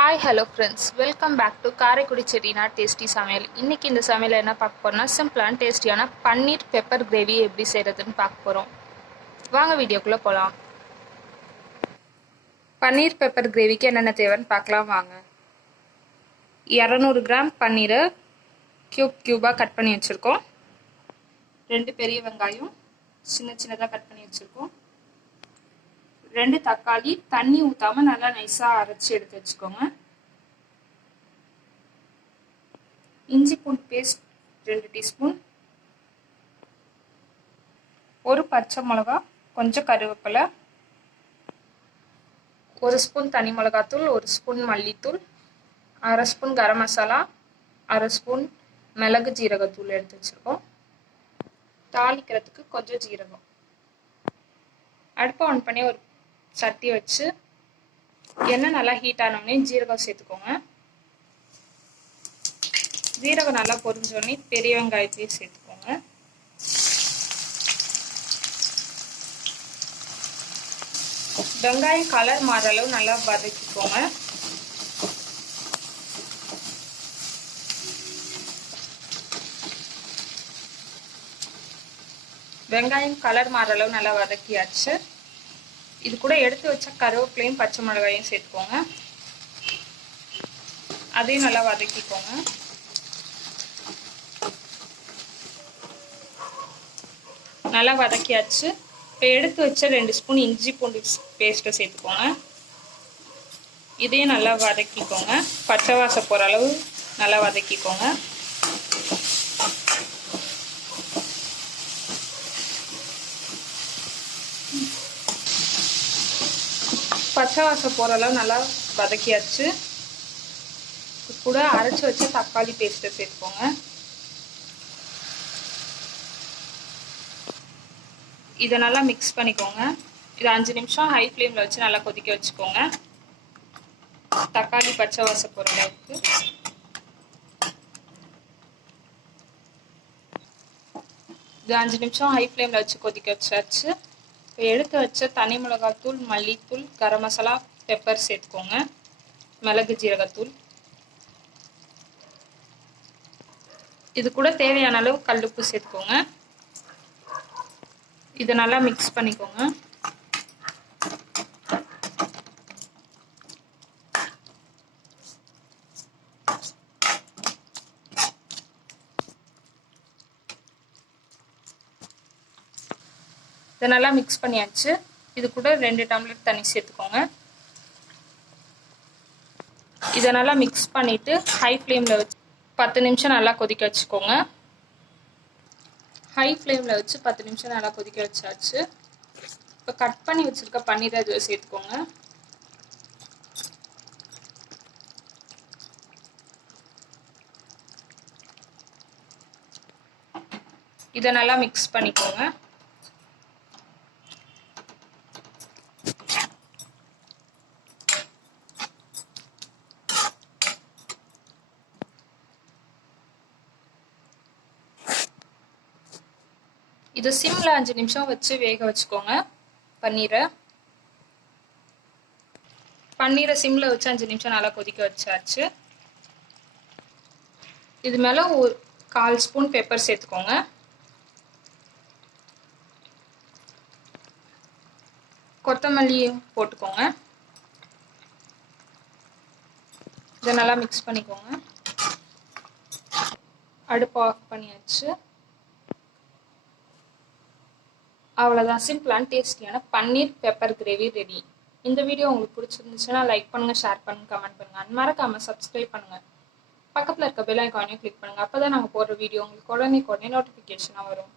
Hi hello friends, welcome back to Karaikudi Chettinad tasty சமையல். இன்றைக்கி இந்த சமையல் என்ன பார்க்க போகிறோம்னா, சிம்பிளான டேஸ்டியான பன்னீர் பெப்பர் கிரேவி எப்படி செய்கிறதுன்னு பார்க்க போகிறோம். வாங்க வீடியோக்குள்ளே போகலாம். பன்னீர் பெப்பர் கிரேவிக்கு என்னென்ன தேவைன்னு பார்க்கலாம் வாங்க. 200 கிராம் பன்னீரை க்யூபாக கட் பண்ணி வச்சுருக்கோம். 2 பெரிய வெங்காயம் சின்னதாக கட் பண்ணி வச்சுருக்கோம். 2 தக்காளி தண்ணி ஊற்றாமல் நல்லா நைஸாக அரைச்சி எடுத்து வச்சுக்கோங்க. இஞ்சி பூண்டு பேஸ்ட் 2 டீஸ்பூன். 1 பச்சை மிளகா, கொஞ்சம் கருவேப்பிலை, 1 ஸ்பூன் தனி மிளகாத்தூள், 1 ஸ்பூன் மல்லித்தூள், 1/2 ஸ்பூன் கரம் மசாலா, 1/2 ஸ்பூன் மிளகு ஜீரகத்தூள் எடுத்து வச்சுருக்கோம். தாளிக்கிறதுக்கு கொஞ்சம் ஜீரகம். அடுப்பை ஆன் பண்ணி ஒரு சட்டி வச்சு எண்ணெய் நல்லா ஹீட் ஆனோடனே ஜீரகம் சேர்த்துக்கோங்க. ஜீரகம் நல்லா பொரிஞ்சோடனே பெரிய வெங்காயத்தையும் சேர்த்துக்கோங்க. வெங்காயம் கலர் மாற அளவு நல்லா வதக்கிக்கோங்க. வெங்காயம் கலர் மாற அளவு நல்லா வதக்கியாச்சு. இது கூட எடுத்து வச்ச கருவேப்பிலையும் பச்சை மிளகாயும் சேர்த்துக்கோங்க. அதையும் நல்லா வதக்கிக்கோங்க. நல்லா வதக்கியாச்சு. இப்போ எடுத்து வச்ச 2 ஸ்பூன் இஞ்சி பூண்டு பேஸ்ட்டை சேர்த்துக்கோங்க. இதையும் நல்லா வதக்கிக்கோங்க. பச்சை வாசம் போகிற அளவு நல்லா வதக்கிக்கோங்க. பச்சை வாசம் போகிற அளவு நல்லா வதக்கியாச்சு. கூட அரைச்சி வச்ச தக்காளி பேஸ்ட்டை சேர்த்துக்கோங்க. இதை நல்லா மிக்ஸ் பண்ணிக்கோங்க. இது 5 நிமிஷம் ஹை ஃப்ளேமில் வச்சு நல்லா கொதிக்க வச்சுக்கோங்க. தக்காளி பச்சை வாசம் போகிற அளவுக்கு. இது 5 நிமிஷம் ஹை ஃப்ளேமில் வச்சு கொதிக்க வச்சாச்சு. இப்போ எடுத்து வச்ச தனி மிளகாத்தூள், மல்லித்தூள், கரம் மசாலா, பெப்பர் சேர்த்துக்கோங்க. மிளகு ஜீரகத்தூள். இது கூட தேவையான அளவு கல்லுப்பு சேர்த்துக்கோங்க. இதை நல்லா மிக்ஸ் பண்ணிக்கோங்க. இதை நல்லா மிக்ஸ் பண்ணியாச்சு. இது கூட 2 டம்ளர் தண்ணி சேர்த்துக்கோங்க. இதை நல்லா மிக்ஸ் பண்ணிவிட்டு ஹை ஃப்ளேமில் வச்சு 10 நிமிஷம் நல்லா கொதிக்க வச்சுக்கோங்க. ஹை ஃப்ளேமில் வச்சு 10 நிமிஷம் நல்லா கொதிக்க வச்சாச்சு. இப்போ கட் பண்ணி வச்சுருக்க பன்னீரை இதில் சேர்த்துக்கோங்க. இதை நல்லா மிக்ஸ் பண்ணிக்கோங்க. இது சிம்மில் 5 நிமிஷம் வச்சு வேக வச்சுக்கோங்க. பன்னீரை சிம்மில் வச்சு 5 நிமிஷம் நல்லா கொதிக்க வச்சாச்சு. இது மேலே ஒரு 1/4 ஸ்பூன் பெப்பர் சேர்த்துக்கோங்க. கொத்தமல்லியும் போட்டுக்கோங்க. இதை நல்லா மிக்ஸ் பண்ணிக்கோங்க. அடுப்பு ஆஃப் பண்ணியாச்சு. அவ்வளோதான், சிம்பிளான டேஸ்டியான பன்னீர் பெப்பர் கிரேவி ரெடி. இந்த வீடியோ உங்களுக்கு பிடிச்சிருந்துச்சுன்னா லைக் பண்ணுங்கள், ஷேர் பண்ணுங்கள், கமெண்ட் பண்ணுங்கள். மறக்காமல் சப்ஸ்கிரைப் பண்ணுங்கள். பக்கத்தில் இருக்க பெல் ஐகானையும் கிளிக் பண்ணுங்கள். அப்போ தான் நாங்கள் போடுற வீடியோ உங்களுக்கு உடனே நோட்டிஃபிகேஷனாக வரும்.